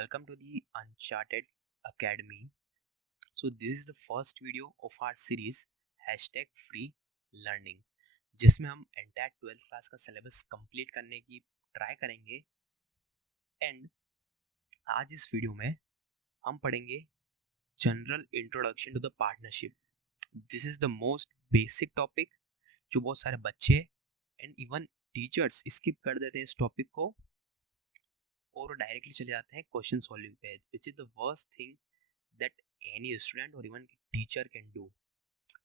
Welcome to the Uncharted Academy. So this is the first video of our series #free learning, जिसमें हम entire 12th class का syllabus complete करने की try करेंगे। And आज इस वीडियो में हम पढ़ेंगे general introduction to the partnership. This is the most basic topic जो बहुत सारे बच्चे एंड इवन टीचर्स स्किप कर देते हैं इस टॉपिक को और डायरेक्टली चले जाते हैं क्वेश्चन सॉल्विंग पे, which is the worst thing that any student or even teacher can do.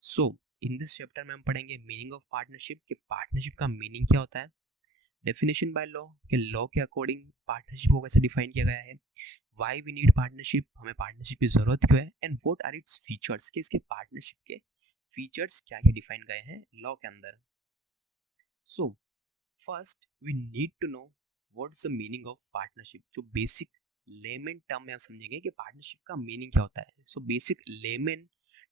So in this chapter में हम पढ़ेंगे मीनिंग ऑफ पार्टनरशिप कि पार्टनरशिप का मीनिंग क्या होता है, डेफिनेशन बाय लॉ कि लॉ के अकॉर्डिंग पार्टनरशिप को कैसे डिफाइन किया गया है, व्हाई वी नीड पार्टनरशिप, हमें पार्टनरशिप की जरूरत क्यों है, and what are its features कि इसके पार्टनरशिप के फीचर्स क्या क्या डिफाइन गए हैं लॉ के अंदर। So first we need to know what is the meaning of partnership. जो बेसिक लेमन टर्म में आप समझेंगे कि पार्टनरशिप का मीनिंग क्या होता है। सो बेसिक लेमन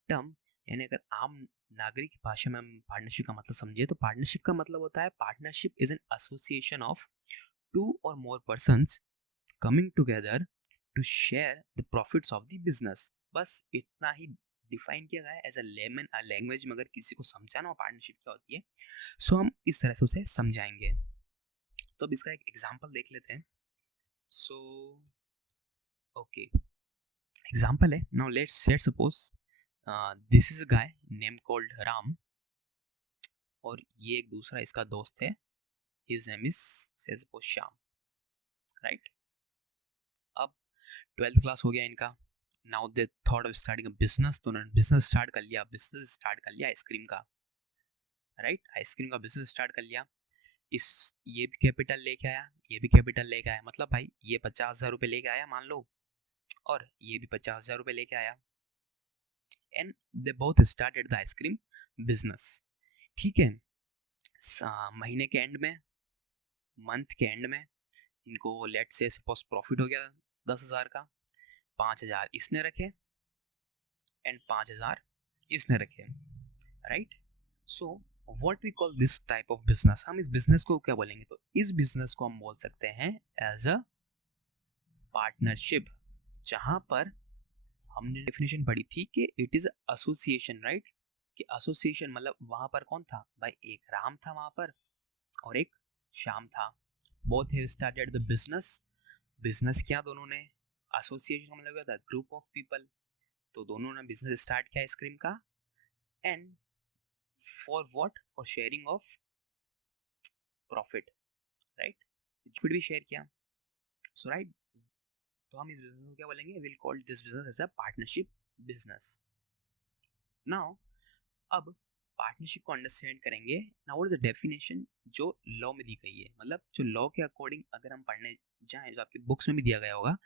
टर्म यानी अगर आम नागरिक की भाषा में हम पार्टनरशिप का मतलब समझे तो पार्टनरशिप का मतलब होता है partnership is an association of two or more persons coming together to share the profits of the business. बस इतना ही डिफाइन किया गया है एज अ लेमन लैंग्वेज में। अगर किसी को समझाना हो पार्टनरशिप क्या होती है सो हम इस तरह से उसे समझाएंगे। तो अब इसका एक एग्जांपल देख लेते हैं। सो ओके, एग्जांपल है, now let's set suppose this is a guy name called Ram और ये एक दूसरा इसका दोस्त है, हिज नेम इज से सपोज श्याम, राइट। अब 12th क्लास हो गया इनका। Now they thought of starting a business, तो उन्होंने बिजनेस स्टार्ट कर लिया, आइसक्रीम का, राइट। आइसक्रीम का बिजनेस स्टार्ट कर लिया। इस ये भी कैपिटल लेके आया, ये भी कैपिटल लेके आया, मतलब भाई ये 50,000 रुपये लेके आया मान लो और ये भी 50,000 रुपये लेके आया and they both started the ice cream business. ठीक है, महीने के एंड में, मंथ के एंड में इनको लेट से सपोज प्रॉफिट हो गया 10,000 का। 5,000 इसने रखे एंड 5,000 इसने रखे, right. So what we call this type of business, हम इस बिजनेस को क्या बोलेंगे, तो इस बिजनेस को हम बोल सकते हैं एज अ पार्टनरशिप, जहां पर हमने डेफिनेशन पढ़ी थी कि इट इज एसोसिएशन, राइट। कि एसोसिएशन मतलब वहां पर कौन था भाई, एक राम था वहां पर और एक श्याम था। Both have started the business, business किया दोनों ने। एसोसिएशन का मतलब क्या था, ग्रुप ऑफ पीपल, तो दोनों ने बिजनेस स्टार्ट किया आइसक्रीम का and for what, for sharing of profit, right. Profit भी शेयर किया, सो राइट। तो हम इस बिजनेस को क्या बोलेंगे, will call this business as a partnership business. Now अब पार्टनरशिप को अंडरस्टैंड करेंगे। Now what is the definition जो लॉ में दी गई है, मतलब जो लॉ के अकॉर्डिंग अगर हम पढ़ने जाएं जो आपकी बुक्स में भी दिया गया होगा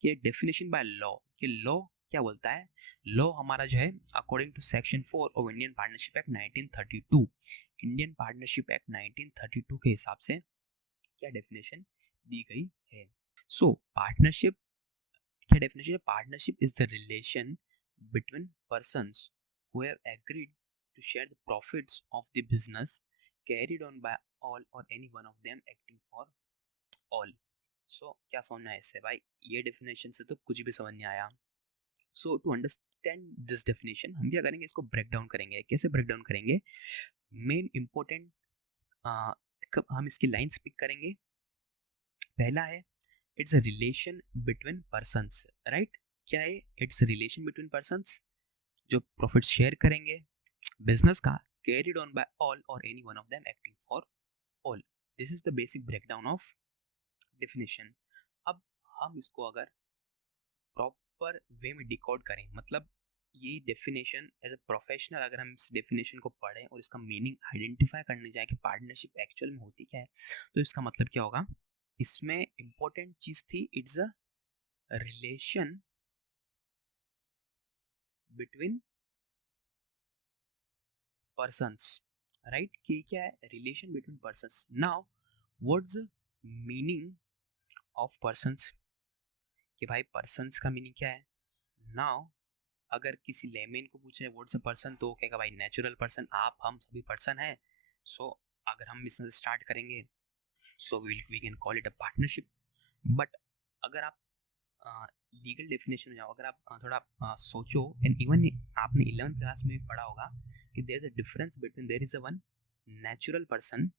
कि डेफिनेशन बाय लॉ, कि लॉ क्या बोलता है। लॉ हमारा जो है according to section 4 of Indian partnership act 1932, Indian partnership act 1932 के हिसाब से क्या डेफिनेशन दी गई है। सो पार्टनरशिप क्या डेफिनेशन है, partnership is the relation between persons who have agreed to share the profits of the business carried on by all or any one of them acting for all. So क्या समझना है इससे भाई, ये definition से तो कुछ भी समझ नहीं आया। सो टू अंडरस्टैंड दिस डेफिनेशन हम क्या करेंगे, इसको ब्रेक डाउन करेंगे। कैसे ब्रेक डाउन करेंगे, मेन इंपॉर्टेंट हम इसकी लाइंस पिक करेंगे। पहला है it's a relation between persons, right. क्या है, it's a relation between persons जो प्रॉफिट शेयर करेंगे बिजनेस का, carried on by all or any one of them acting for all. This is the basic breakdown of definition. अब हम इसको अगर proper way में डिकोड करें, मतलब ये डेफिनेशन एज अ प्रोफेशनल अगर हम इस डेफिनेशन को पढ़ें और इसका मीनिंग आइडेंटिफाई करने जाए कि पार्टनरशिप एक्चुअल में होती क्या है, तो इसका मतलब क्या होगा। इसमें इंपॉर्टेंट चीज थी it's a relation between persons, right. कि क्या है, relation between persons. Now what's the meaning of persons, कि भाई पर्सन्स का मीनिंग क्या है। नाउ अगर किसी लेमेन को पूछे व्हाट्स अ पर्सन, तो कहेगा भाई नेचुरल पर्सन, आप हम सभी पर्सन हैं। सो अगर हम बिजनेस स्टार्ट करेंगे so we can call it a partnership. But अगर आप लीगल डेफिनेशन में जाओ, अगर आप थोड़ा सोचो, एंड इवन आपने 11th क्लास में भी पढ़ा होगा कि there is a difference between there is a one natural person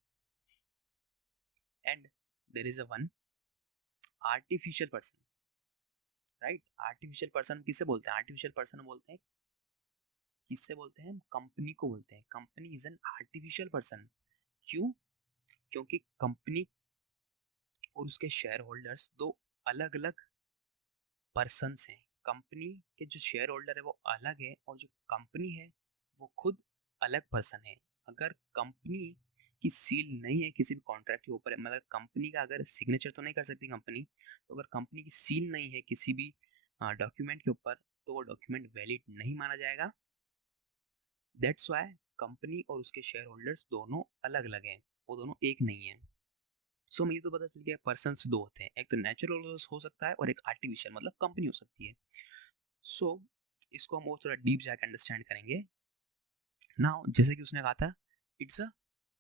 and there is a one artificial person, right? Artificial person किसे बोलते हैं? आर्टिफिशियल पर्सन बोलते हैं, किससे बोलते हैं? कंपनी को बोलते हैं। Company is an artificial person. क्यों? क्योंकि कंपनी और उसके शेयर होल्डर्स दो अलग अलग पर्सन्स हैं। कंपनी के जो शेयर होल्डर है वो अलग है, और जो कंपनी है वो खुद अलग पर्सन है। अगर कंपनी की सील नहीं है किसी भी कॉन्ट्रैक्ट के ऊपर, मतलब कंपनी का अगर सिग्नेचर तो नहीं कर सकती कंपनी, तो अगर कंपनी की सील नहीं है किसी भी डॉक्यूमेंट के ऊपर, तो वो डॉक्यूमेंट वैलिड नहीं माना जाएगा। दैट्स वाई कंपनी और उसके शेयर होल्डर्स दोनों अलग अलग हैं, वो दोनों एक नहीं है। सो मुझे तो पता चल गया पर्सन्स दो होते हैं, एक तो नेचुरल हो सकता है और एक आर्टिफिशियल, मतलब कंपनी हो सकती है। सो इसको हम और थोड़ा डीप जाके अंडरस्टैंड करेंगे। नाउ जैसे कि उसने कहा था, it's a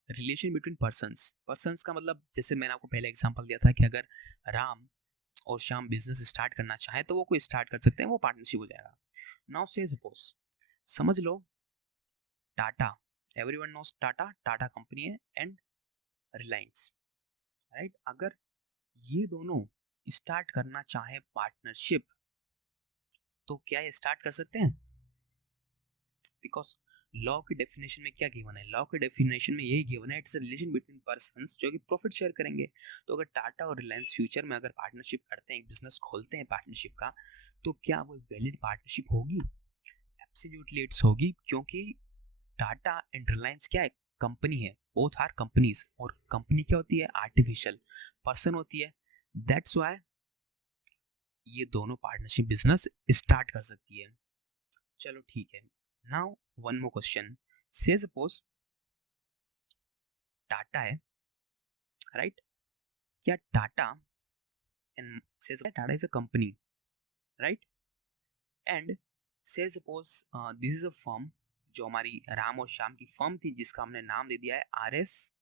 relation between persons. Persons का मतलब, जैसे मैंने आपको पहले एग्जांपल दिया था कि अगर राम और श्याम बिजनेस स्टार्ट करना चाहे तो वो कोई स्टार्ट कर सकते हैं, वो पार्टनरशिप हो जाएगा। नाउ से सपोज, समझ लो Tata, everyone knows Tata, Tata company है, एंड रिलायंस, राइट? अगर ये दोनों स्टार्ट करना चाहे पार्टनरशिप, तो क्या ये स्टार्ट कर सकते हैं? बिकॉज लॉ की डेफिनेशन में क्या गिवन है? लॉ के डेफिनेशन में यही गिवन है, it's a relation between persons जो कि प्रॉफिट शेयर करेंगे। तो अगर टाटा और रिलायंस फ्यूचर में अगर पार्टनरशिप करते हैं, एक बिजनेस खोलते हैं पार्टनरशिप का, तो क्या वो वैलिड पार्टनरशिप होगी? एब्सोल्युटली इट्स होगी, क्योंकि टाटा एंड रिलायंस क्या है? कंपनी है, बोथ आर कंपनीज, और कंपनी क्या होती है? आर्टिफिशियल पर्सन होती है। दैट्स वाई ये दोनों पार्टनरशिप बिजनेस स्टार्ट कर सकती है। चलो ठीक है। Now one more question, say suppose Tata है, राइट? क्या Tata and say Tata is a company, right? And say suppose this is a firm, जो हमारी राम और श्याम की फर्म थी, जिसका हमने नाम दे दिया है आरएस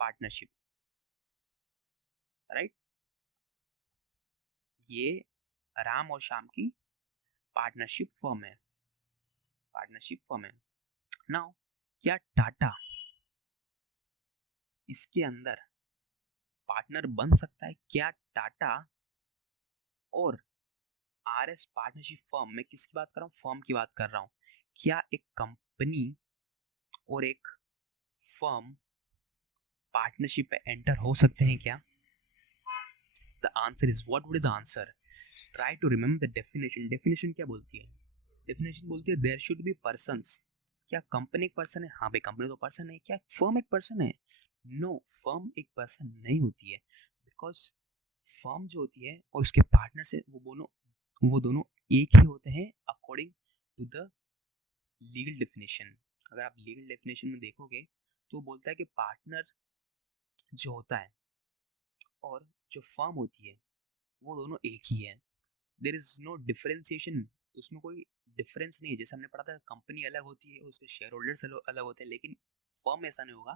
पार्टनरशिप, राइट? ये राम और श्याम की पार्टनरशिप फर्म है, पार्टनरशिप फर्म है। नाउ क्या टाटा इसके अंदर पार्टनर बन सकता है? क्या टाटा और आरएस पार्टनरशिप फर्म, मैं किसकी बात कर रहा हूँ? फर्म की बात कर रहा हूँ। क्या एक कंपनी और एक फर्म पार्टनरशिप पे एंटर हो सकते हैं क्या? The answer is, what would be the answer? Try to remember the definition. Definition क्या बोलती है? डेफिनेशन बोलती है देयर शुड बी पर्सन्स। क्या कंपनी एक पर्सन है? हाँ भाई, कंपनी तो पर्सन है। क्या फर्म एक पर्सन है? नो, फर्म एक पर्सन नहीं होती है, बिकॉज फर्म जो होती है और उसके पार्टनर से, वो दोनों एक ही होते हैं according to the legal definition. अगर आप लीगल डेफिनेशन में देखोगे तो बोलता है कि पार्टनर जो होता है और जो फर्म होती है वो दोनों एक ही है। देयर इज नो डिफरेंशिएशन, उसमें कोई डिफरेंस नहीं है। जैसे हमने पढ़ा था कंपनी अलग होती है, उसके शेयर होल्डर्स अलग होते हैं, लेकिन फर्म ऐसा नहीं होगा।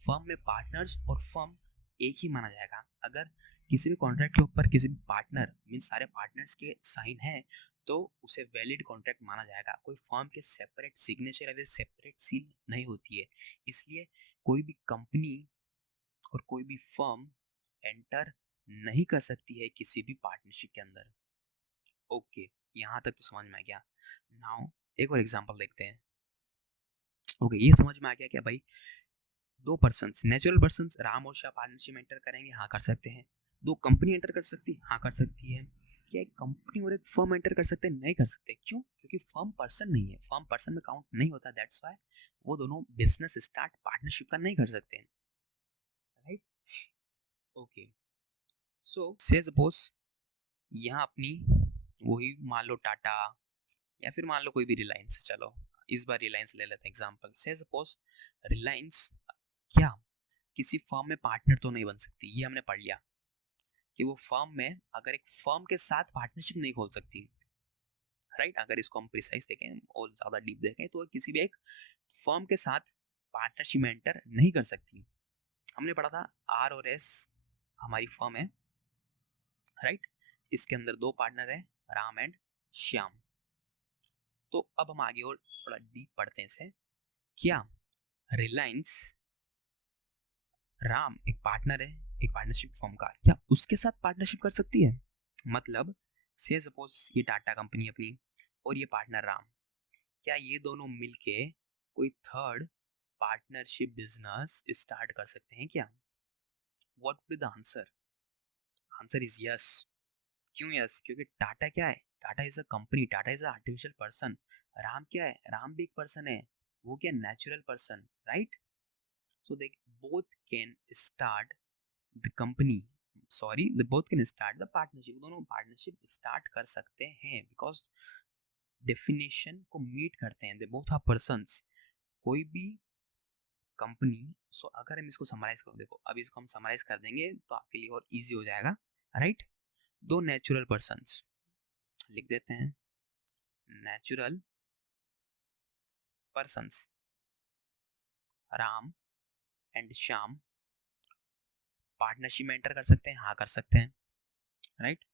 फर्म में पार्टनर्स और फर्म एक ही माना जाएगा। अगर किसी भी कॉन्ट्रैक्ट के ऊपर किसी भी पार्टनर मीन सारे पार्टनर्स के साइन है, तो उसे वैलिड कॉन्ट्रैक्ट माना जाएगा। कोई फर्म के सेपरेट सिग्नेचर या फिर सेपरेट सील नहीं होती है। इसलिए कोई भी कंपनी और कोई भी फर्म एंटर नहीं कर सकती है किसी भी पार्टनरशिप के अंदर। ओके, यहाँ तक तो समझ में आ गया। नाउ एक और एग्जांपल देखते हैं। ओके, ये समझ में आ गया क्या भाई? दो पर्सन्स, नेचुरल पर्सन्स, राम और शाह पार्टनरशिप एंटर करेंगे? हाँ कर सकते हैं। दो कंपनी एंटर कर सकती है? हाँ कर सकती है। क्या एक कंपनी और एक फर्म एंटर कर सकते हैं? नहीं कर सकते। क्यों? क्योंकि फर्म पर्सन नहीं है, फर्म पर्सन में काउंट नहीं होता। दैट्स व्हाई वो दोनों बिजनेस स्टार्ट पार्टनरशिप का नहीं कर सकते हैं, राइट? ओके, सो से सपोज यहाँ अपनी वही मान लो टाटा, या फिर मान लो कोई भी रिलायंस, चलो इस बार रिलायंस ले लेते हैं एग्जांपल। से सपोज रिलायंस क्या किसी फर्म में पार्टनर तो नहीं बन सकती, ये हमने पढ़ लिया कि वो फर्म में अगर एक फर्म के साथ पार्टनरशिप नहीं खोल सकती, राइट? अगर इसको हम प्रिसाइज देखें और ज्यादा डीप देखें तो किसी भी एक फर्म के साथ पार्टनरशिप में एंटर नहीं कर सकती। हमने पढ़ा था आर और एस हमारी फर्म है, राइट। इसके अंदर दो पार्टनर है, राम एंड श्याम। तो अब हम आगे और थोड़ा डीप पढ़ते हैं इसे। क्या रिलायंस, राम एक पार्टनर है एक पार्टनरशिप फर्म का, क्या उसके साथ पार्टनरशिप कर सकती है? मतलब से सपोज ये टाटा कंपनी अपनी और ये पार्टनर राम, क्या ये दोनों मिलके कोई थर्ड पार्टनरशिप बिजनेस स्टार्ट कर सकते हैं क्या? What would be the answer? Answer is yes. क्यों यस? क्योंकि टाटा क्या है, Tata is a company, Tata is a artificial person. Ram क्या है, राम भी एक पर्सन है, वो क्या, natural person, right. So they both can start the company, sorry they both can start the partnership, दोनों पार्टनरशिप स्टार्ट कर सकते हैं बिकॉज डेफिनेशन को मीट करते हैं, दे बोथ आर पर्सन्स। कोई भी कंपनी, सो अगर हम इसको समराइज करो, देखो अब इसको हम समराइज कर देंगे तो आपके लिए और इजी हो जाएगा, राइट। दो नेचुरल पर्सन्स लिख देते हैं, natural persons Ram and Shyam partnership में एंटर कर सकते हैं, हाँ कर सकते हैं, राइट।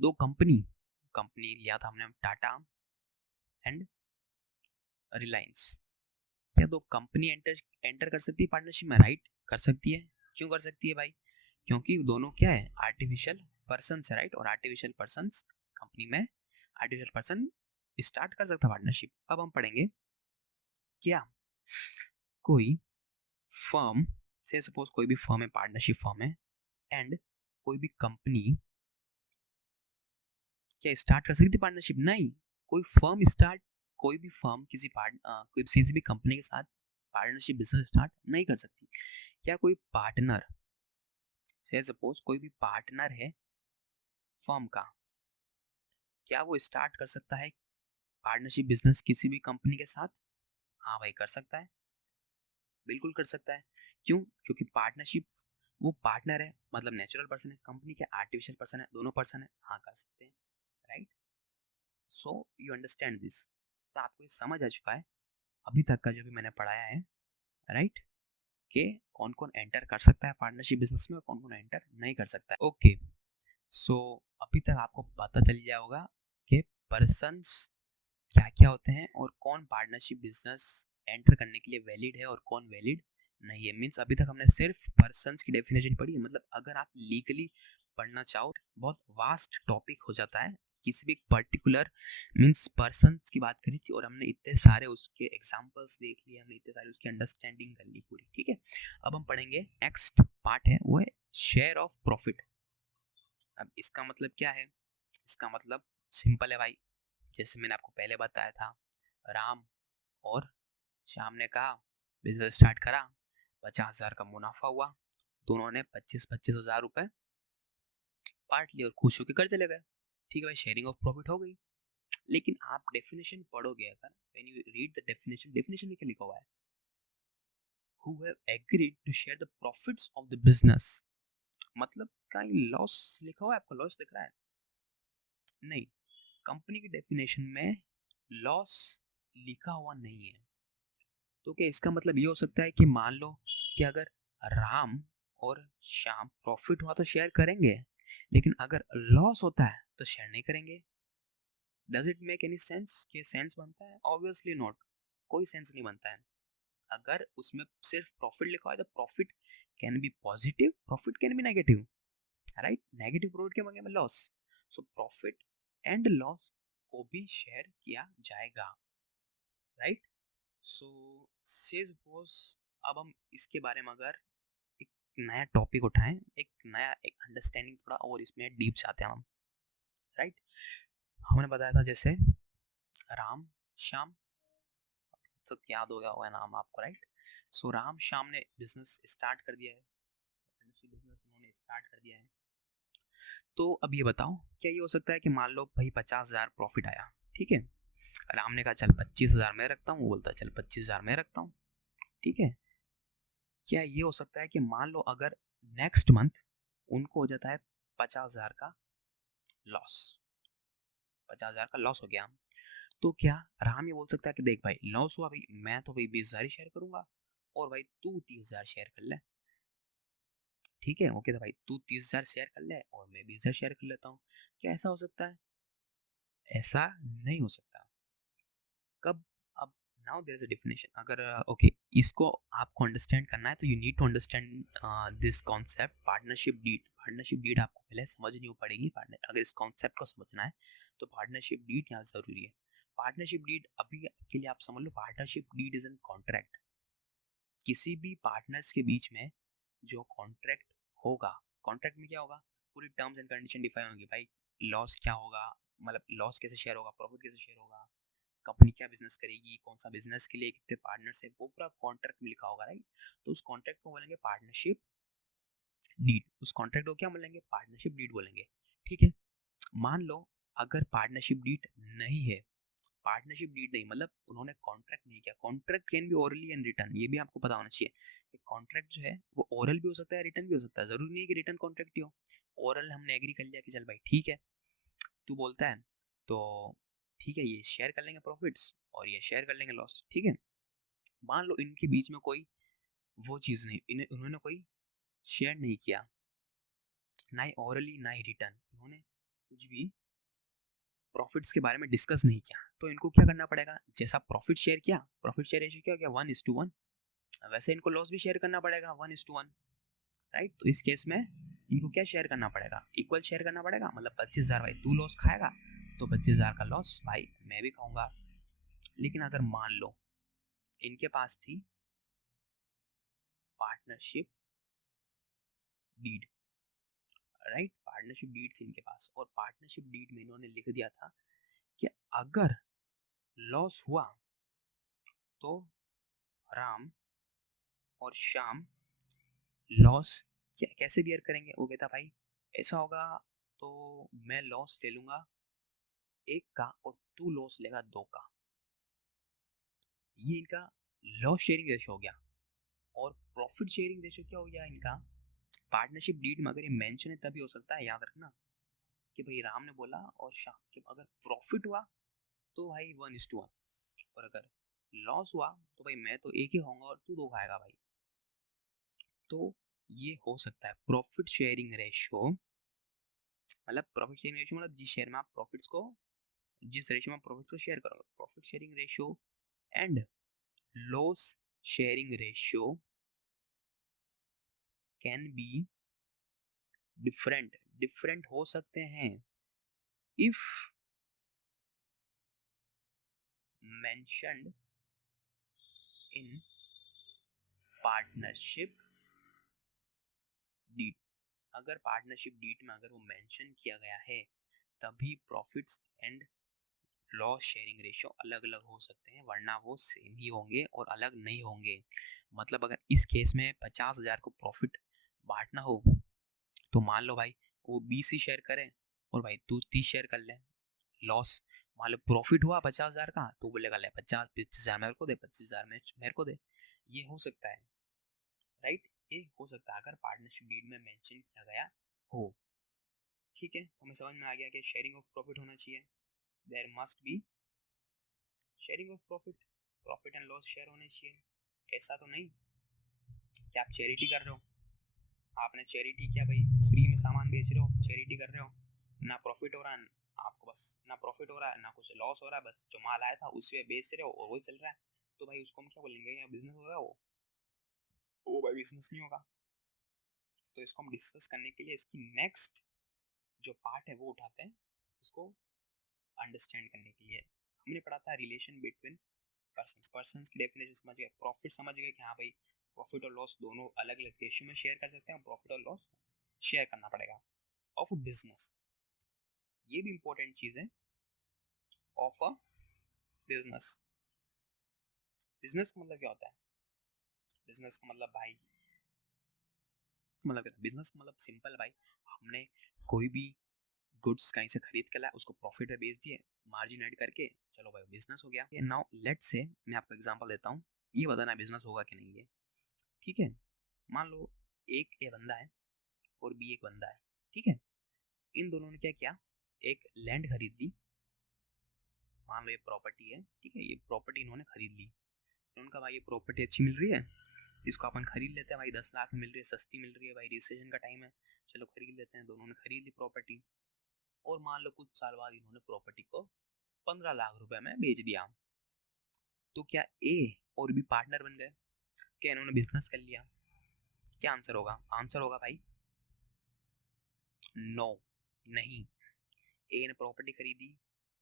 दो कंपनी, कंपनी लिया था हमने टाटा एंड रिलायंस, क्या दो कंपनी एंटर एंटर कर सकती है पार्टनरशिप में? राइट, कर सकती है। क्यों कर सकती है भाई? क्योंकि दोनों क्या है, आर्टिफिशियल पर्सन है, राइट। और आर्टिफिशियल पर्सन कंपनी में आर्टिफिशियल पर्सन स्टार्ट कर सकता है पार्टनरशिप। अब हम पढ़ेंगे क्या कोई फर्म से सपोज कोई भी फर्म है, पार्टनरशिप फर्म है, एंड कोई भी कंपनी क्या स्टार्ट कर सकती है पार्टनरशिप? नहीं, कोई फर्म स्टार्ट, कोई भी फर्म किसी किसी भी कंपनी के साथ पार्टनरशिप बिजनेस स्टार्ट नहीं कर सकती। क्या कोई पार्टनर से सपोज कोई भी पार्टनर है फर्म का, क्या वो स्टार्ट कर सकता है पार्टनरशिप बिजनेस किसी भी कंपनी के साथ? हाँ भाई कर सकता है, बिल्कुल कर सकता है। क्यों? क्योंकि पार्टनरशिप, वो पार्टनर है मतलब नेचुरल पर्सन है, कंपनी के आर्टिफिशियल पर्सन है, दोनों पर्सन है, हाँ कर सकते हैं, right. So you understand this. तो आपको ये समझ आ चुका है अभी तक का जो भी मैंने पढ़ाया है, राइट, कि कौन कौन एंटर कर सकता है पार्टनरशिप बिजनेस में और कौन कौन एंटर नहीं कर सकता है। ओके, सो अभी तक आपको पता चल गया होगा कि पर्सन्स क्या क्या होते हैं और कौन पार्टनरशिप बिजनेस एंटर करने के लिए वैलिड है और कौन वैलिड नहीं है। मीन्स अभी तक हमने सिर्फ पर्सन्स की डेफिनेशन पढ़ी है, मतलब अगर आप लीगली पढ़ना चाहो बहुत वास्ट टॉपिक हो जाता है। किसी भी पर्टिकुलर मीन्स पर्सन्स की बात करी थी और हमने इतने सारे उसके एग्जांपल्स देख लिए, हमने इतने सारे उसकी अंडरस्टैंडिंग कर ली पूरी, ठीक है। अब हम पढ़ेंगे नेक्स्ट पार्ट है वो है शेयर ऑफ प्रॉफिट। अब इसका मतलब क्या है? इसका मतलब सिंपल है भाई, जैसे मैंने आपको पहले बताया था, राम और श्याम ने कहा बिजनेस स्टार्ट करा, 50,000 का मुनाफा हुआ, दोनों ने 25,000 रुपए बांट लिए और खुश होकर घर चले गए। ठीक है भाई, शेयरिंग ऑफ प्रॉफिट हो गई। लेकिन आप डेफिनेशन पढ़ोगे अगर, when you read the definition, definition में क्या लिखा हुआ है? Who have agreed to share the profits of the business, मतलब कहीं लॉस लिखा हुआ है? आपको लॉस दिख रहा है? नहीं, कंपनी की डेफिनेशन में लॉस लिखा हुआ नहीं है। तो क्या इसका मतलब ये हो सकता है कि मान लो कि अगर राम और श्याम प्रॉफिट हुआ तो शेयर करेंगे, लेकिन अगर लॉस होता है तो शेयर नहीं करेंगे? Does it make any sense? कि सेंस बनता है? ऑब्वियसली नॉट, कोई सेंस नहीं बनता है। अगर उसमें सिर्फ प्रॉफिट लिखा है तो profit can be positive, profit can be negative, right. Negative profit के मांगे में loss, so profit and loss को भी शेयर किया जाएगा, राइट। सो से सपोज अब हम इसके बारे में अगर एक नया टॉपिक उठाएं, एक नया एक अंडरस्टैंडिंग थोड़ा और इसमें डीप जाते हैं हम, राइट। हमने बताया था जैसे राम श्याम, तो याद हो गया होगा नाम आपको, राइट। सो राम श्याम ने बिजनेस स्टार्ट कर दिया है, बिजनेस उन्होंने स्टार्ट कर दिया है। तो अब ये बताओ, क्या ये हो सकता है कि मान लो भाई 50,000 प्रॉफिट आया, ठीक है, राम ने कहा चल 25,000 मैं रखता हूँ, वो बोलता है चल 25,000 मैं रखता हूँ, ठीक है। क्या ये हो सकता है कि मान लो अगर नेक्स्ट मंथ उनको हो जाता है 50,000 का लॉस, 50,000 का लॉस हो गया, तो क्या राम ये बोल सकता है कि देख भाई लॉस हुआ भाई, मैं तो भाई 20,000 ही शेयर करूंगा और भाई तू 30,000 शेयर कर ले, ठीक है, वो कहता भाई तू 30,000 शेयर कर ले और मैं 20,000 शेयर कर लेता हूँ। क्या ऐसा हो सकता है? ऐसा नहीं हो सकता। कब? अब now there is a definition. अगर ओके इसको आपको अंडरस्टैंड करना है तो you need to understand this concept partnership deed. Partnership deed आपको पहले समझनी पड़ेगी। पार्टनर अगर इस कॉन्सेप्ट को समझना है तो पार्टनरशिप डीड यहाँ जरूरी है। पार्टनरशिप डीड अभी के लिए आप समझ लो, partnership deed is an contract. किसी भी पार्टनर्स के बीच में जो कॉन्ट्रैक्ट होगा, कॉन्ट्रैक्ट में क्या होगा, पूरी टर्म्स एंड कंडीशन डिफाइन होंगी भाई। लॉस क्या होगा, मतलब लॉस कैसे शेयर होगा, प्रॉफिट कैसे शेयर होगा, कंपनी क्या बिजनेस करेगी, कौन सा बिजनेस के लिए कितने पार्टनर्स है, वो पूरा कॉन्ट्रैक्ट में लिखा होगा, राइट। तो उस कॉन्ट्रैक्ट को बोलेंगे पार्टनरशिप डीड। उस कॉन्ट्रैक्ट को क्या बोलेंगे? पार्टनरशिप डीड बोलेंगे। ठीक है, मान लो अगर पार्टनरशिप डीड नहीं है, पार्टनरशिप डीड नहीं मतलब उन्होंने कॉन्ट्रैक्ट नहीं किया। Contract can be orally and return, ये भी आपको पता होना चाहिए कि कॉन्ट्रैक्ट जो है वो ओरल भी हो सकता है, रिटर्न भी हो सकता है। जरूरी नहीं है कि रिटर्न कॉन्ट्रैक्ट ही हो। ओरल हमने एग्री कर लिया कि चल भाई ठीक है, तू बोलता है तो ठीक है, ये शेयर कर लेंगे प्रॉफिट्स और ये शेयर कर लेंगे लॉस। ठीक है, मान लो इनके बीच में कोई वो चीज़ नहीं, इन्हें उन्होंने कोई शेयर नहीं किया, ना ही ओरली ना ही रिटर्न, उन्होंने कुछ भी प्रॉफिट्स के बारे में डिस्कस नहीं किया। तो इनको क्या करना पड़ेगा? जैसा प्रॉफिट शेयर किया, प्रॉफिट शेयर रेशियो क्या हो गया 1:1, वैसे इनको लॉस भी शेयर करना पड़ेगा 1:1, राइट। तो इस केस में इनको क्या शेयर करना पड़ेगा? इक्वल शेयर करना पड़ेगा। मतलब 25,000 भाई तू लॉस खाएगा तो 25,000 का लॉस भाई मैं भी खाऊंगा। लेकिन अगर मान लो इनके पास थी partnership deed, right, partnership deed थी इनके पास, और पार्टनरशिप डीड में इन्होंने लिख दिया था कि अगर लॉस हुआ तो राम और श्याम लॉस कैसे बियर करेंगे। वो कहता भाई ऐसा होगा तो मैं लॉस ले लूंगा 1 का और तू लॉस लेगा 2 का। ये इनका लॉस शेयरिंग रेशो हो गया। और प्रॉफिट शेयरिंग रेशो क्या हो गया इनका? पार्टनरशिप डीड में अगर ये मेंशन है तभी हो सकता है, याद रखना कि भाई राम ने बोला और श्याम कि अगर प्रॉफिट हुआ तो भाई 1:1, और अगर लॉस हुआ तो भाई मैं तो 1 ही खाऊंगा और तू 2 खाएगा भाई। तो ये हो सकता है प्रॉफिट शेयरिंग रेशियो। मतलब प्रॉफिट शेयरिंग रेशियो मतलब जिस शेयर में आप प्रॉफिट्स को, जिस रेशियो में प्रॉफिट्स को शेयर करोगे, profit sharing ratio and loss sharing ratio can be different, different हो सकते हैं if mentioned in partnership deed. अगर पार्टनरशिप डीड में अगर वो मेंशन किया गया है तभी profits and loss sharing ratio अलग अलग हो सकते हैं, वरना वो सेम ही होंगे और अलग नहीं होंगे। मतलब अगर इस केस में 50,000 को प्रॉफिट बांटना हो तो मान लो भाई वो 20 ही शेयर करें और भाई तू 30 शेयर कर ले। लॉस मान लो प्रॉफिट हुआ 50,000 का तो बोलेगा ले 25,000 मेरे को दे, 25,000 मेरे को दे। ये हो सकता है, राइट। ये हो सकता है अगर पार्टनरशिप डीड में मेंशन किया गया हो। ठीक है, तो हमें समझ में आ गया कि शेयरिंग ऑफ प्रॉफिट होना चाहिए। There must be sharing of profit, profit and loss share होने चाहिए। ऐसा तो नहीं कि आप चैरिटी कर रहे हो, आपने चैरिटी किया भाई, फ्री में सामान बेच रहे हो, चैरिटी कर रहे हो, ना प्रॉफिट हो रहा है आपको, बस ना प्रॉफिट हो रहा है ना कुछ लॉस हो रहा है, बस जो माल आया था उसे बेच रहे हो और वही चल रहा है। तो भाई उसको हम क्या बोलेंगे? बिजनेस होगा वो भाई बिजनेस नहीं होगा। तो इसको हम डिस्कस करने के लिए इसकी नेक्स्ट जो पार्ट है वो उठाते हैं, उसको अंडरस्टैंड करने के लिए। हमने पढ़ा था रिलेशन बिटवीन पर्सन्स, पर्सन्स की डेफिनेशन समझ गए, प्रॉफिट समझ गए कि हाँ भाई प्रॉफिट और लॉस दोनों अलग अलग रेशियो में शेयर कर सकते हैं, प्रॉफिट और लॉस शेयर करना पड़ेगा। ऑफ बिजनेस, ये भी इंपॉर्टेंट चीज है। ऑफ अ बिजनेस, बिजनेस का मतलब क्या होता है? बिजनेस का मतलब भाई, मतलब बिजनेस का मतलब सिंपल भाई, हमने कोई भी गुड्स कहीं से खरीद के लाया, उसको प्रॉफिट में बेच दिए, मार्जिन ऐड करके, चलो भाई बिजनेस हो गया। नाउ लेट्स से मैं आपको एग्जांपल देता हूँ, ये बताना बिजनेस होगा कि नहीं है। ठीक है, मान लो एक ए बंदा है और बी एक बंदा है। ठीक है, इन दोनों ने क्या किया, एक लैंड खरीद ली। मान लो ये प्रॉपर्टी है, ठीक है, ये प्रॉपर्टी इन्होंने खरीद ली। तो उनका भाई ये प्रॉपर्टी अच्छी मिल रही है इसको अपन खरीद लेते हैं भाई, 10 लाख में मिल रही है, सस्ती मिल रही है भाई, रिसेशन का टाइम है, चलो खरीद लेते हैं। दोनों ने खरीद ली प्रॉपर्टी, और मान लो कुछ साल बाद इन्होंने प्रॉपर्टी को 15 लाख रुपए में बेच दिया। तो क्या ए और बी पार्टनर बन गए? क्या इन्होंने बिजनेस कर लिया? क्या आंसर होगा? आंसर होगा भाई नो, नहीं। ए ने प्रॉपर्टी खरीदी,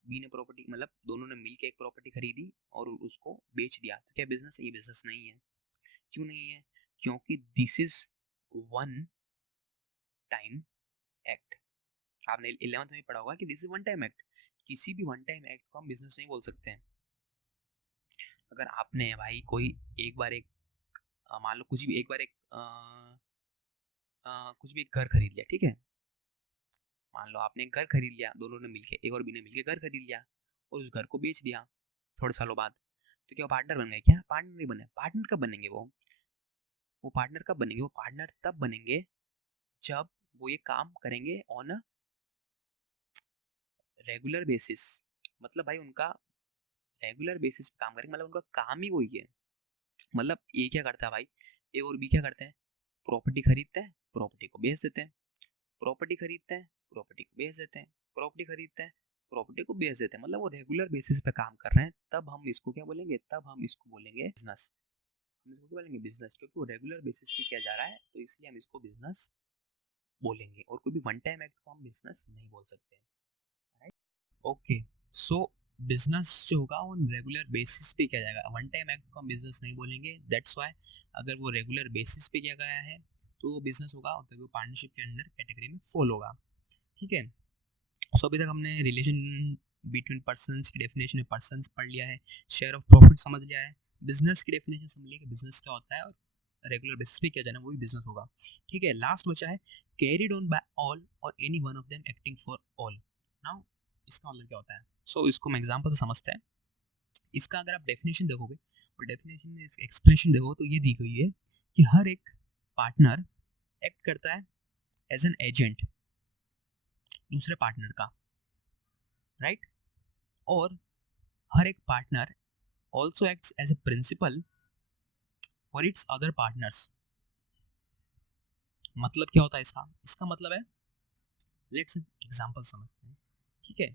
बी ने प्रॉपर्टी, मतलब दोनों ने मिलकर एक प्रॉपर्टी खरीदी और उसको बेच दिया, तो क्या बिजनेस है? ये बिजनेस नहीं है। क्यों नहीं है? क्योंकि this is one time act. आपने 11th में पढ़ा होगा कि this is one time act. किसी भी वन टाइम एक्ट को हम बिजनेस नहीं बोल सकते हैं। अगर आपने भाई कोई एक बार एक मान लो कुछ भी एक बार एक कुछ भी एक घर खरीद लिया, ठीक है, मान लो आपने एक घर खरीद लिया, दोनों ने मिलके, ए और बी ने मिलके घर खरीद लिया और उस घर को बेच दिया थोड़े सालों बाद, तो क्या पार्टनर बन गए? क्या पार्टनर नहीं बने। पार्टनर कब बनेंगे? वो पार्टनर कब बनेंगे? वो पार्टनर तब बनेंगे जब वो ये काम करेंगे ऑन अ रेगुलर बेसिस। मतलब भाई उनका रेगुलर बेसिस पे काम करेंगे, मतलब उनका काम ही वही है। मतलब ए क्या करता है भाई, ए और बी क्या करते हैं? प्रॉपर्टी खरीदते हैं, प्रॉपर्टी को बेच देते हैं, प्रॉपर्टी खरीदते हैं, प्रॉपर्टी को बेच देते हैं, प्रॉपर्टी खरीदते हैं, प्रॉपर्टी को बेच देते हैं। मतलब वो रेगुलर बेसिस पे काम कर रहे हैं, तब हम इसको क्या बोलेंगे? तब हम इसको बोलेंगे बिजनेस। हम इसको क्या बोलेंगे? बिजनेस, क्योंकि वो रेगुलर बेसिस पे किया जा रहा है, तो इसलिए हम इसको बिजनेस बोलेंगे। और कोई भी वन टाइम एक्ट को हम बिजनेस नहीं बोल सकते, राइट? ओके, सो बिजनेस जो होगा वो रेगुलर बेसिस पे किया जाएगा। वन टाइम एक्ट को हम बिजनेस नहीं बोलेंगे, दैट्स व्हाई अगर वो रेगुलर बेसिस पे किया गया है तो वो बिजनेस होगा, और वो पार्टनरशिप के अंडर कैटेगरी में फॉल होगा। ठीक है, सो अभी तक हमने रिलेशन बिटवीन पर्सन्स की डेफिनेशन में पर्सन्स पढ़ लिया है, शेयर ऑफ प्रॉफिट समझ लिया है, बिजनेस की डेफिनेशन समझ लिया कि बिजनेस क्या होता है, और रेगुलर बेसिस पे किया जाना वही बिजनेस होगा। ठीक है, लास्ट बचा है carried on by all or any one of them acting for all. Now इसका मतलब क्या होता है? सो इसको हम एग्जांपल से समझते हैं। इसका अगर आप डेफिनेशन देखोगे और डेफिनेशन में इसका एक्सप्लेनेशन देखो तो ये दी गई है कि हर एक पार्टनर एक्ट करता है एज एन एजेंट दूसरे पार्टनर का, राइट? और हर एक partner also acts as a principal for its other partners. मतलब क्या होता है इसका? इसका मतलब है, लेट्स एग्जांपल समझते हैं। ठीक है,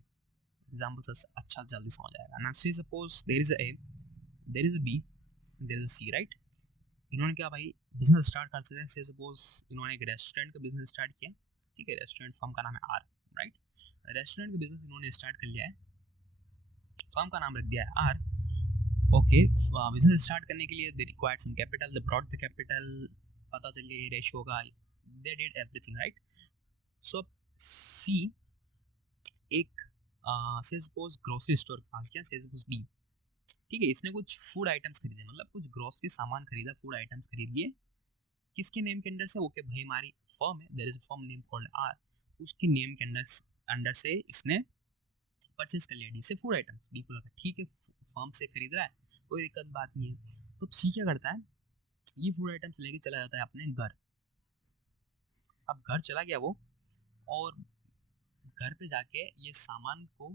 एग्जांपल से अच्छा जल्दी समझ आएगा ना। Say suppose there is A, there is a B, there is a C, right? इन्होंने क्या भाई बिजनेस स्टार्ट कर सकते हैं। से सपोज इन्होंने एक रेस्टोरेंट का बिजनेस स्टार्ट किया। ठीक है, रेस्टोरेंट फर्म का नाम है आर, राइट? रेस्टोरेंट का बिजनेस इन्होंने स्टार्ट कर लिया है, फर्म का नाम रख दिया है आर। ओके, बिजनेस स्टार्ट करने के लिए they required some capital, they brought the capital, पता चल गया ये रेशियो होगा, they did everything, right? So C एक से सपोज ग्रोसरी स्टोर के पास गया, से सपोज बी, ठीक है, इसने कुछ फूड आइटम्स खरीदे, मतलब कुछ ग्रोसरी सामान खरीदा, फूड आइटम्स खरीद लिए। किसके नेम के अंडर से? ओके भाई हमारी फर्म है, there is a firm name called R, उसके नेम के अंडर अंडर से इसने परचेस कर लिया डी से फूड आइटम्स। डी को लगा ठीक है फर्म से खरीद रहा है, कोई दिक्कत बात नहीं है। तो सी क्या करता है, ये फूड आइटम्स लेके चला जाता है अपने घर। अब घर चला गया वो, और घर पे जाके ये सामान को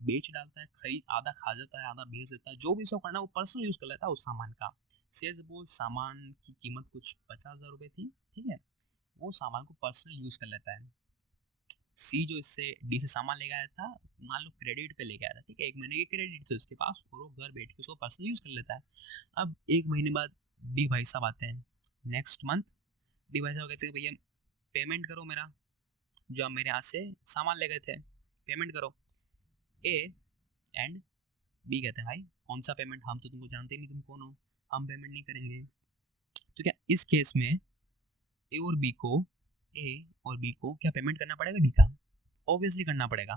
बेच डालता है, खरीद आधा खा जाता है, आधा बेच देता है, जो भी सब करना है वो पर्सनल यूज कर लेता है उस सामान का। से सपोज सामान की कीमत कुछ 50,000 रुपये थी, ठीक है, वो सामान को पर्सनल यूज कर लेता है। सी जो इससे डी से सामान ले गया था, मान लो क्रेडिट पे ले गया था, ठीक है, 1 महीने की क्रेडिट थी उसके पास, और वो घर बैठ के उसको पर्सनल यूज कर लेता है। अब 1 महीने बाद डी भाई साहब आते हैं, नेक्स्ट मंथ डी भाई साहब कहते हैं भैया पेमेंट करो मेरा, जो आप मेरे यहाँ से सामान ले गए थे, पेमेंट करो। ए एंड बी कहते हैं भाई कौन सा पेमेंट, हम तो तुमको जानते ही नहीं, तुम कौन हो, हम पेमेंट नहीं करेंगे। तो क्या इस केस में ए और बी को, ए और बी को क्या पेमेंट करना पड़ेगा डी का? ऑब्वियसली करना पड़ेगा।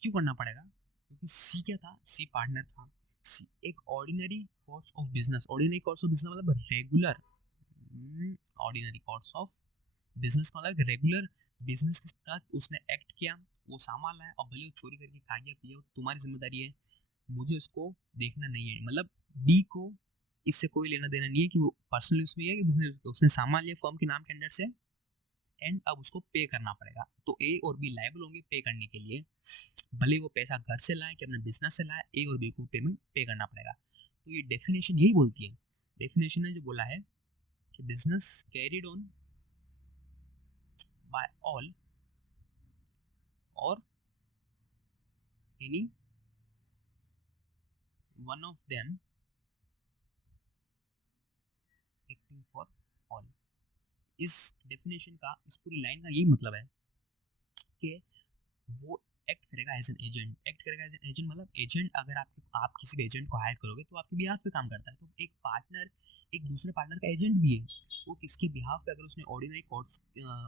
क्यों करना पड़ेगा? क्योंकि सी क्या था, सी पार्टनर था। सी एक ordinary course of business, ordinary course of business मतलब regular, ordinary course of business मतलब रेगुलर बिजनेस के तहत उसने एक्ट किया, वो सामान लाया, और भले वो चोरी करके खा गया पिया, वो तुम्हारी जिम्मेदारी है, मुझे उसको देखना नहीं है। मतलब बी को इससे कोई लेना देना नहीं है कि वो पर्सनल यूज में है कि बिजनेस, उसने सामान लिया फर्म के नाम के अंडर से, एंड अब उसको पे करना पड़ेगा। तो ए और बी लायबल होंगे पे करने के लिए, भले वो पैसा घर से लाए कि अपने बिजनेस से लाए, ए और बी को पेमेंट पे करना पड़ेगा। तो ये डेफिनेशन यही बोलती है, डेफिनेशन ने जो बोला है कि business carried on by all or any one of them acting for all. इस डेफिनेशन का, इस पूरी लाइन का यही मतलब है कि वो एक्ट करेगा एज एन एजेंट। एक्ट करेगा एज एन एजेंट मतलब एजेंट, अगर आप किसी भी एजेंट को हायर करोगे तो आपके बिहाफ पे काम करता है। तो एक पार्टनर एक दूसरे पार्टनर का एजेंट भी है। वो किसके बिहाफ पे, अगर उसने ऑर्डिनरी कोर्ट्स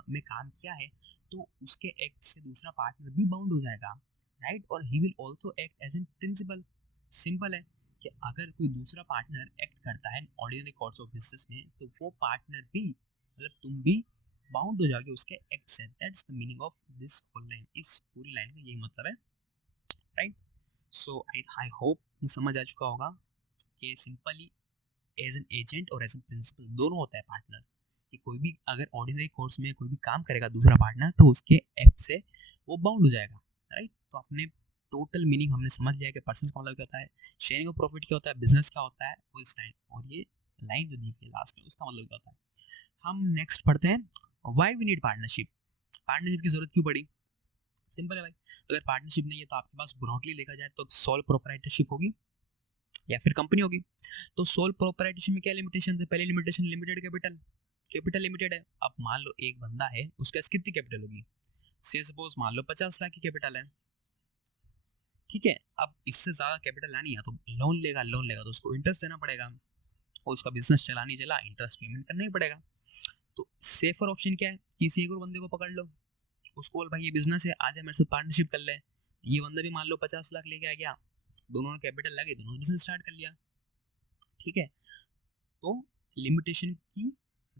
में काम किया है तो उसके एक्ट से दूसरा पार्टनर भी बाउंड हो जाएगा, राइट। और he will also act as an principal. Simple है कि अगर कोई दूसरा पार्टनर एक्ट करता है ऑर्डिनरी कोर्स ऑफ बिजनेस में तो वो पार्टनर भी, मतलब तुम भी बाउंड हो जाओगे उसके एक्ट से। That's the meaning of this whole line. इस पूरी लाइन का यही मतलब है, राइट। सो आई होप ये समझ आ चुका होगा कि सिंपली एज एन एजेंट और एज एन प्रिंसिपल दोनों होता है पार्टनर। कि कोई भी अगर ऑर्डिनरी कोर्स में कोई भी काम करेगा दूसरा पार्टनर तो उसके एक्ट से वो बाउंड हो जाएगा, राइट। तो अपने टोटल मीनिंग हमने समझ लिया कि पर्सन का मतलब क्या होता है, शेयरिंग ऑफ प्रॉफिट क्या होता है, बिजनेस क्या होता है, वो इस लाइन और ये लाइन जो दी है लास्ट में उसका मतलब क्या होता है। हम नेक्स्ट पढ़ते हैं why we need partnership. Partnership की जरूरत क्यों पड़ी। सिंपल है भाई, अगर पार्टनरशिप नहीं है तो आपके पास ब्रॉडली देखा जाए तो सोल प्रोप्राइटरशिप होगी या फिर कंपनी होगी। तो सोल प्रोप्राइटरशिप में क्या लिमिटेशन है, पहली limitation limited capital. Capital limited है। अब मान लो एक बंदा है, उसके पास कितनी कैपिटल होगी, से सपोज मान लो 50 लाख की कैपिटल है, ठीक है। अब इससे ज्यादा कैपिटल लानी है तो लोन लेगा तो उसको इंटरेस्ट देना पड़ेगा, और उसका बिजनेस चला नहीं चला इंटरेस्ट पेमेंट करना ही पड़ेगा। तो सेफर ऑप्शन क्या है, किसी एक और बंदे को पकड़ लो, उसको बोल भाई ये बिजनेस है, आजा मेरे से पार्टनरशिप कर ले। ये बंदा भी मान लो 50 लाख लेके आ गया, दोनों ने कैपिटल लगे, दोनों बिजनेस स्टार्ट कर लिया, ठीक है। तो लिमिटेशन की,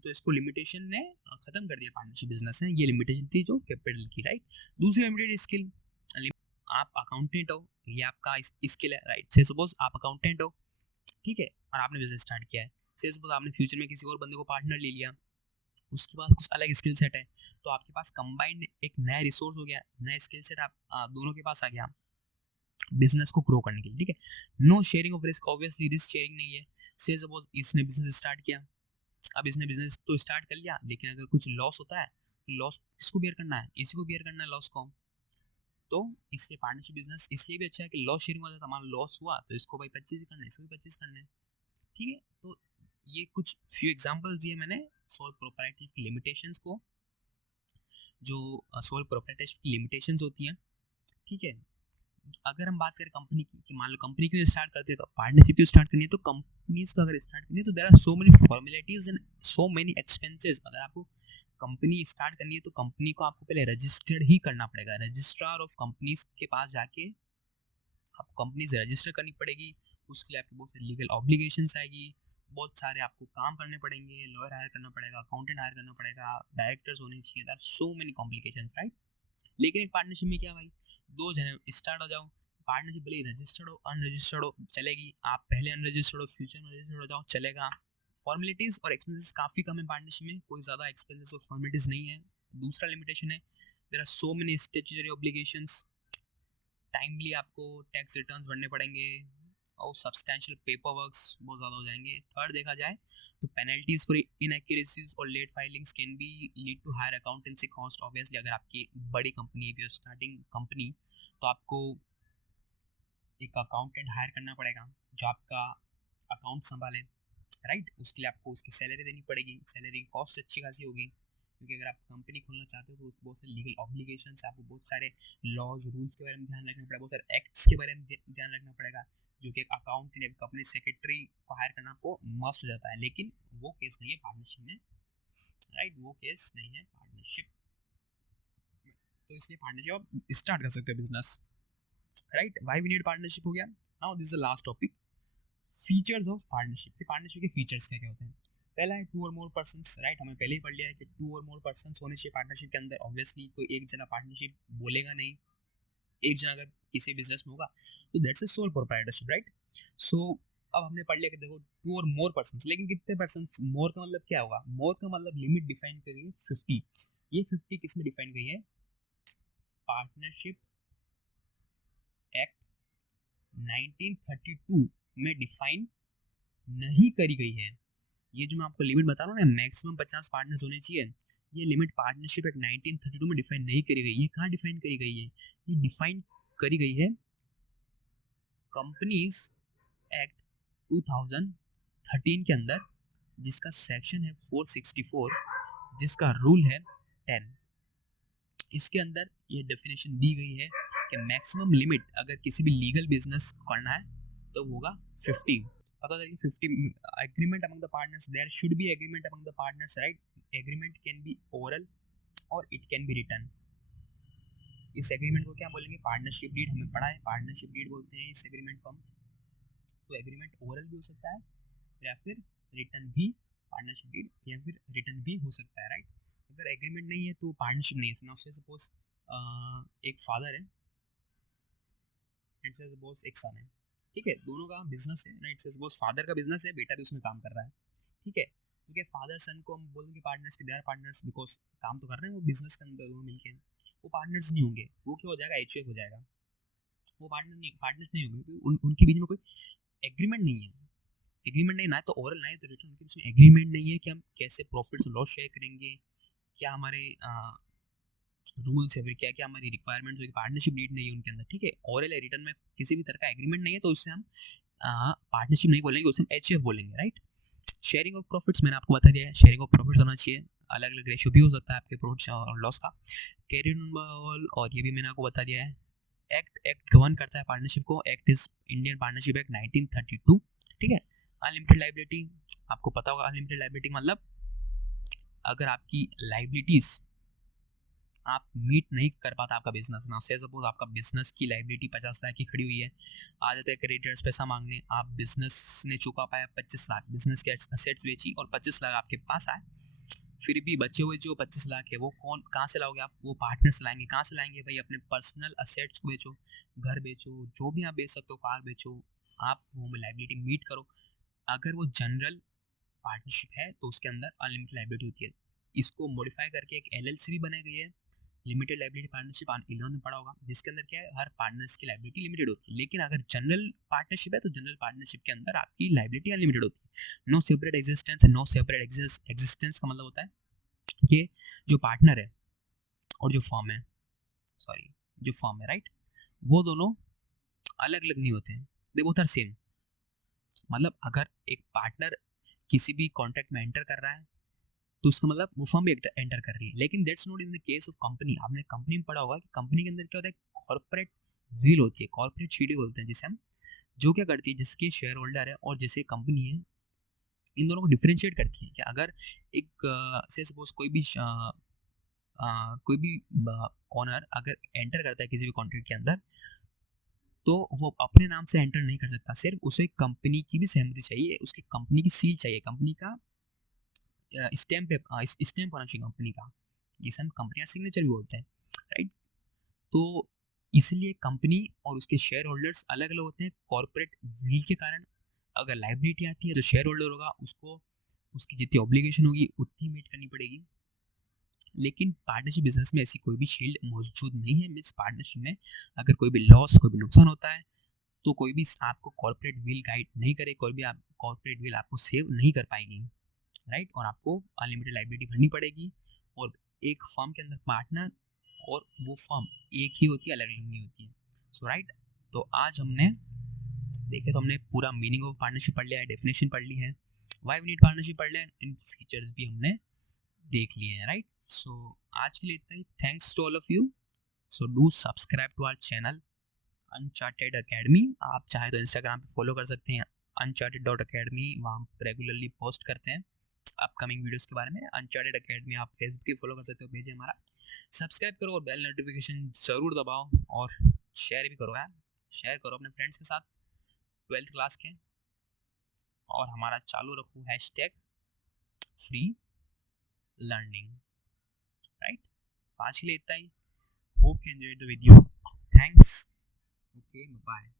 तो इसको लिमिटेशन ने खत्म कर दिया पार्टनरशिप बिजनेस ने, ये लिमिटेशन थी जो कैपिटल की, राइट। दूसरी लिमिटेड स्किल, आप अकाउंटेंट हो, ये आपका स्किल है, राइट। से सपोज आप अकाउंटेंट हो, ठीक है, और आपने बिजनेस स्टार्ट किया है। से सपोज आपने फ्यूचर में किसी और बंदे को पार्टनर ले लिया, उसके पास कुछ अलग स्किल सेट है, तो आपके पास कंबाइंड एक नया रिसोर्स हो गया, नया स्किल सेट आप दोनों के पास आ गया बिजनेस को ग्रो करने के लिए, ठीक है। No sharing of risk, obviously risk sharing नहीं है। से सपोज इसने बिजनेस स्टार्ट किया, अब इसने बिजनेस तो स्टार्ट कर लिया, लेकिन अगर कुछ लॉस होता है तो लॉस किसको बियर करना है, इसी को बियर करना है लॉस को। तो इसलिए पार्टनरशिप बिजनेस इसलिए भी अच्छा है कि लॉस शेयरिंग हो जाता है, हमारा लॉस हुआ तो इसको भाई 25 ही करना है, इसको भी 25 करना है, ठीक है। तो ये कुछ फ्यू एग्जांपल्स दिए मैंने सोल प्रोप्राइटरी की लिमिटेशंस को, जो सोल प्रोप्राइटरशिप की लिमिटेशंस होती हैं, ठीक है। अगर हम बात करें कंपनी की, कि मान लो कंपनी क्यों स्टार्ट करते हैं, तो पार्टनरशिप क्यों स्टार्ट करनी है, तो कंपनीज को अगर स्टार्ट करनी है तो there are so many formalities and so many expenses. अगर आपको कंपनी स्टार्ट करनी है तो कंपनी को आपको पहले रजिस्टर्ड ही करना पड़ेगा, रजिस्ट्रार ऑफ कंपनीज के पास जाके आपको कंपनी से रजिस्टर करनी पड़ेगी। उसके लिए आपकी बहुत सारी लीगल ऑब्लिगेशंस आएगी, बहुत सारे आपको काम करने पड़ेंगे, लॉयर हायर करना पड़ेगा, अकाउंटेंट हायर करना पड़ेगा, डायरेक्टर्स होने चाहिए, there are so many complications, right. लेकिन एक पार्टनरशिप में क्या भाई, दो जने स्टार्ट हो जाओ, पार्टनरशिप भले रजिस्टर्ड हो अनरजिस्टर्ड हो चलेगी, आप पहले अनरजिस्टर्ड हो फ्यूचर में रजिस्टर्ड हो जाओ चलेगा। फॉर्मेलिटीज और एक्सपेंसेस काफी कम है पार्टनरशिप में, कोई ज्यादा एक्सपेंसेस और फॉर्मेलिटीज नहीं है। दूसरा लिमिटेशन है, there are so many statutory obligations, timely आपको टैक्स रिटर्न्स भरने पड़ेंगे और सब्सटैंशियल पेपर वर्क्स बहुत ज़्यादा हो जाएंगे। थर्ड देखा जाए तो पेनल्टीज फॉर इनएक्यूरेसीज और late filings can be lead to higher accountancy cost. Obviously अगर आपकी बड़ी कंपनी है, स्टार्टिंग कंपनी, तो आपको एक अकाउंटेंट हायर करना पड़ेगा जो आपका अकाउंट संभाले, राइट। उसके लिए आपको उसकी सैलरी देनी पड़ेगी, सैलरी की कॉस्ट अच्छी खासी होगी, क्योंकि अगर आप कंपनी खोलना चाहते हो तो उसको बहुत सारे लीगल ऑब्लिगेशंस, आपको बहुत सारे लॉज रूल्स के बारे में ध्यान रखना पड़ेगा, बहुत सारे एक्ट्स के बारे में ध्यान रखना पड़ेगा, जो कि एक अकाउंटेंट एक कंपनी सेक्रेटरी को हायर करना आपको मस्ट हो जाता है। लेकिन वो केस नहीं है पार्टनरशिप में, राइट, वो केस नहीं है पार्टनरशिप। तो इसलिए पार्टनरशिप आप स्टार्ट कर सकते हो business, right. Why we need partnership हो गया। Now this is the last topic, features of partnership. Partnership के फीचर्स क्या क्या होते हैं। पहला है to or more persons, right. हमें पहले ही पढ़ लिया है कि टू और मोर पर्सन्स होने चाहिए पार्टनरशिप के अंदर। ऑब्वियसली कोई एक जना पार्टनरशिप बोलेगा नहीं, एक जना अगर किसी बिजनेस में होगा तो that's a sole proprietorship, right. So अब हमने पढ़ लिया कि देखो टू और मोर पर्सन्स, लेकिन कितने पर्सन्स, मोर का मतलब क्या होगा, मोर का मतलब लिमिट डिफाइन करी है 50। ये 50 किस में डिफाइन गई है, पार्टनरशिप एक्ट 1932 में डिफाइन नहीं करी गई है। ये जो मैं आपको लिमिट बता रहा हूँ ना, मैक्सिमम 50 पार्टनर्स होने चाहिए, ये लिमिट पार्टनरशिप एक्ट 1932 में डिफाइन नहीं करी गई है। कहाँ डिफाइन करी गई है? ये डिफाइन करी गई है कंपनीज एक्ट 2013 के अंदर, जिसका सेक्शन है 464, जिसका रूल है 10। इसके अंदर ये डेफिनेशन दी गई है कि मैक्सिमम लिमिट अगर किसी भी लीगल बिजनेस करना है तो होगा 50। पता चलिए 50 agreement among the partners, there should be agreement among the partners, right? Agreement can be oral और इट कैन बी रिटन। इस एग्रीमेंट को क्या बोलेंगे? Partnership deed. हमें पढ़ा है पार्टनरशिप डीड बोलते हैं इस एग्रीमेंट को हम। तो एग्रीमेंट ओरल भी हो सकता है या फिर रिटन भी, पार्टनरशिप डीड या फिर रिटन भी हो सकता है, राइट? अगर एग्रीमेंट नहीं है तो पार्टनरशिप नहीं है। नाउ से सपोज एक फादर है एंड से सपोज एक सन है, ठीक है? दोनों का बिजनेस है, राइट? से सपोज फादर का बिजनेस है, बेटा भी उसमें काम कर रहा है, ठीक है? तो क्या फादर सन को हम बोलेंगे पार्टनर्स के? दे आर पार्टनर्स बिकॉज काम तो कर रहे हैं वो बिजनेस के अंदर दोनों मिलके। वो पार्टनर्स नहीं होंगे, वो क्या हो जाएगा? एचयूएफ हो जाएगा। वो पार्टनर्स नहीं होंगे क्योंकि उनके बीच में कोई एग्रीमेंट नहीं है। एग्रीमेंट नहीं, ना तो ओरल ना तो रिटन, उनके बीच में एग्रीमेंट नहीं है कि हम कैसे प्रॉफिट्स लॉस शेयर करेंगे, क्या हमारे रूल्स है, फिर क्या क्या हमारी रिक्वायरमेंट्स होगी। पार्टनरशिप डीड नहीं है उनके अंदर, ठीक है? ओरल या रिटन में किसी भी तरह का एग्रीमेंट नहीं है, तो उससे हम पार्टनरशिप नहीं बोलेंगे, उससे हम एचएफ बोलेंगे, राइट? शेयरिंग ऑफ प्रॉफिट्स मैंने आपको बता दिया है, शेयरिंग ऑफ प्रॉफिट्स होना चाहिए। अलग अलग रेशियो भी हो सकता है आपके प्रॉफिट्स और लॉस का। कैरियर और ये भी मैंने आपको बता दिया है। एक्ट गवर्न करता है पार्टनरशिप को। Act is Indian partnership act 1932, ठीक है? अनलिमिटेड लाइबिलिटी, आपको पता होगा अनलिमिटेड लाइबिलिटी मतलब अगर आपकी लाइबिलिटीज आप मीट नहीं कर पाता आपका बिजनेस ना, से सपोज आपका बिजनेस की लाइबिलिटी 50 लाख की खड़ी हुई है, आ जाते हैं क्रेडिटर्स पैसा मांगने, आप बिजनेस ने चुका पाया 25 लाख, बिजनेस के असेट्स बेची और 25 लाख आपके पास आए, फिर भी बचे हुए जो 25 लाख है वो कहाँ से लाओगे आप? वो पार्टनर से लाएंगे। कहाँ से लाएंगे भाई? अपने पर्सनल असेट्स को बेचो, घर बेचो, जो भी आप बेच सकते हो, कार बेचो, आप वो लाइबिलिटी मीट करो। अगर वो जनरल पार्टनरशिप है तो उसके अंदर अनलिमिटेड लाइबिलिटी होती है। इसको मॉडिफाई करके एक एलएलसी भी बनाई गई है, लिमिटेड लाइबिलिटी पार्टनरशिप, 11 में पढ़ा होगा, जिसके अंदर क्या है, हर पार्टनर्स की लाइबिलिटी लिमिटेड होती है। लेकिन अगर जनरल पार्टनरशिप है तो जनरल पार्टनरशिप के अंदर आपकी लाइबिलिटी अनलिमिटेड होती है। No separate existence. No separate existence का मतलब होता है कि जो पार्टनर है और जो फर्म है, सॉरी जो फर्म है, राइट, वो दोनों अलग अलग नहीं होते हैं, दे बोथ आर सेम। मतलब अगर एक पार्टनर किसी भी कॉन्ट्रैक्ट में एंटर कर रहा है तो उसका मतलब वो फर्म भी एंटर कर रही है। लेकिन that's not in the case of company. आपने कंपनी में पढ़ा होगा कि कंपनी के अंदर क्या होता है? कॉर्पोरेट व्हील होती है, कॉर्पोरेट शीडी बोलते हैं जिसे हम, जो क्या करती है, जिसके शेयर होल्डर है और जैसे कंपनी है, इन दोनों को डिफरेंशिएट करती है कि अगर एक से सपोज कोई भी ओनर अगर एंटर करता है किसी भी कॉन्ट्रैक्ट के अंदर, तो वो अपने नाम से एंटर नहीं कर सकता, सिर्फ उसे कंपनी की भी सहमति चाहिए, उसकी कंपनी की सील चाहिए, कंपनी का स्टैम्प होना चाहिए कंपनी का, जिसे हम कंपनी का सिग्नेचर भी बोलते हैं, राइट? तो इसलिए कंपनी और उसके शेयर होल्डर्स अलग अलग होते हैं कॉर्पोरेट व्हील के कारण। अगर लाइबिलिटी आती है तो शेयर होल्डर होगा, उसको उसकी जितनी ऑब्लिगेशन होगी उतनी मीट करनी पड़ेगी। लेकिन पार्टनरशिप बिजनेस में ऐसी कोई भी शील्ड मौजूद नहीं है। मीन्स पार्टनरशिप में अगर कोई भी लॉस, कोई भी नुकसान होता है तो कोई भी आपको कॉर्पोरेट व्हील गाइड नहीं करे, कोई भी आप कॉर्पोरेट व्हील आपको सेव नहीं कर पाएगी, राइट? और आपको अनलिमिटेड लाइबिलिटी भरनी पड़ेगी। और एक फर्म के अंदर पार्टनर और वो फर्म एक ही होती है, अलग अलग नहीं होती है। सो राइट, तो आज हमने देखे तो हमने पूरा मीनिंग ऑफ पार्टनरशिप पढ़ लिया है, डेफिनेशन पढ़ ली है, व्हाई वी नीड पार्टनरशिप पढ़ लिया है, इन फीचर्स भी हमने देख लिए हैं, राइट? सो आज के लिए इतना ही। Thanks to all of you. So do subscribe to our channel Uncharted Academy. आप चाहे तो इंस्टाग्राम पे फॉलो कर सकते हैं uncharted.academy, वहाँ हम रेगुलरली पोस्ट करते हैं अपकमिंग वीडियोस के बारे में। अनचार्टेड अकेडमी आप फेसबुक पे फॉलो कर सकते हो, पेज है हमारा, सब्सक्राइब करो और बेल नोटिफिकेशन ज़रूर दबाओ और शेयर भी करो यार, शेयर करो अपने फ्रेंड्स के साथ 12th क्लास के। और हमारा चालू रखो हैशटैग फ्री लर्निंग, राइट? आज के लिए इतना ही। Hope you enjoyed the video. Thanks. Okay, bye.